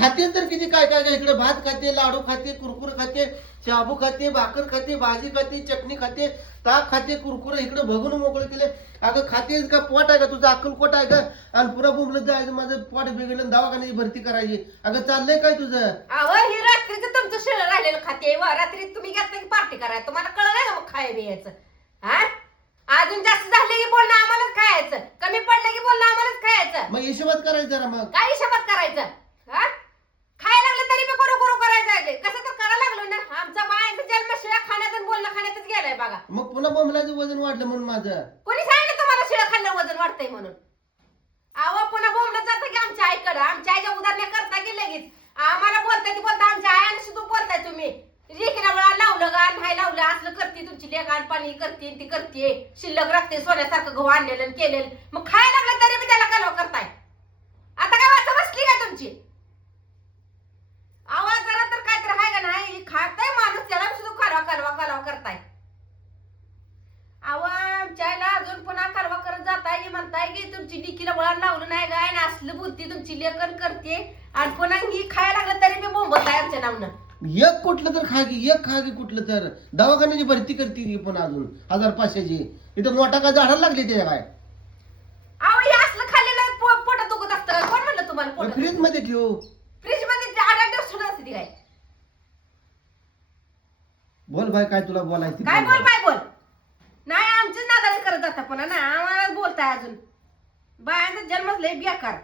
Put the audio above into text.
खाते तर किती काय काय काय इकडे भात खाते, लाडू खाते, कुरकुर खाते, शाबू खाते, भाकर खाते, भाजी खाते, चटणी खाते, ताक खाते, कुरकुर इकडे बघून मोकळे केले. अगं खातेस का? पोट आहे का तुझं? अक्कलकोट आहे का? आणि पुन्हा बोंबलत जायचं माझं पोट बिघडलं, दवाखान्याची भरती करायची. अगं चाललंय काय तुझं? अहो ही रात्रीचं तुमचं शिळ राहिलेलं खाते रात्री तुम्ही घेतलं की पार्टी करायचं. तुम्हाला कळलं नाही का मग खाय बियाचं? हा अजून जास्त झाले की बोलणं आम्हालाच खायचं, कमी पडलं की बोलणं आम्हालाच खायचं. मग हिशोबात करायचं जरा. मग काय हिशोबात करायचं? हा खायला लागलं तरी मी करू करू करायचं. कसं तर करायला लागलो ना. आमचा बायांचा जन्म शिळा खाण्यात आणि बोलणं खाण्यातच गेलाय बघा. मग पुन्हा बोंबलाचं वजन वाढलं म्हणून माझं. कोणी सांगितलं तुम्हाला शिळा खाल्लं वजन वाढतंय म्हणून? अहो पुन्हा बोंबलं जातं की आमच्या आईकडं. आमच्या आईच्या उदाहरण करता की लगेच आम्हाला बोलताय ती बोलता आमच्या आईने सुद्धा बोलताय तुम्ही. लेकीला वेळा लावलं का नाही लावलं असलं करते तुमची लेक. आणि पाणी करते ती करते शिल्लक राखते सोन्यासारखं गहू आणलेलं आणि केलेलं. मग खायला लागलं तरी मी त्याला कालवा करताय. आता काय वाचा बसली का तुमची? आवाज जरा तर काय तर आहे का नाही? खाताय माणूस त्याला सुद्धा कालवा कालवा कालवा करताय. आवाच्याला अजून पुन्हा कालवा करत जाताय म्हणताय की तुमची डिकीला वळण लावलं नाही काय आणि असलं बुद्धी तुमची लेखन करते. आणि पुन्हा ही खायला लागलं तरी मी बोंबताय आमच्या नावनं. एक कुठलं तर खा की, एक खा की कुठलं तर. दवाखान्याची भरती करते की पण अजून 1500ची. इथं मोठा का झाडाला लागली ते काय? अहो हे असलं खाल्लेलं पोटात दुखत असतं. कोण म्हणलं तुम्हाला पोटात? फ्रीज मध्ये ठेव. फ्रीज मध्ये 8 दिवस सुद्धा असते ती काय? बोल भाई काय तुला बोलायचं? काय बोल काय बोल नाही आमचीच नादाने करत जाता पुन्हा ना. आम्हाला बोलताय अजून. बायांचा जन्मच लय बेकार.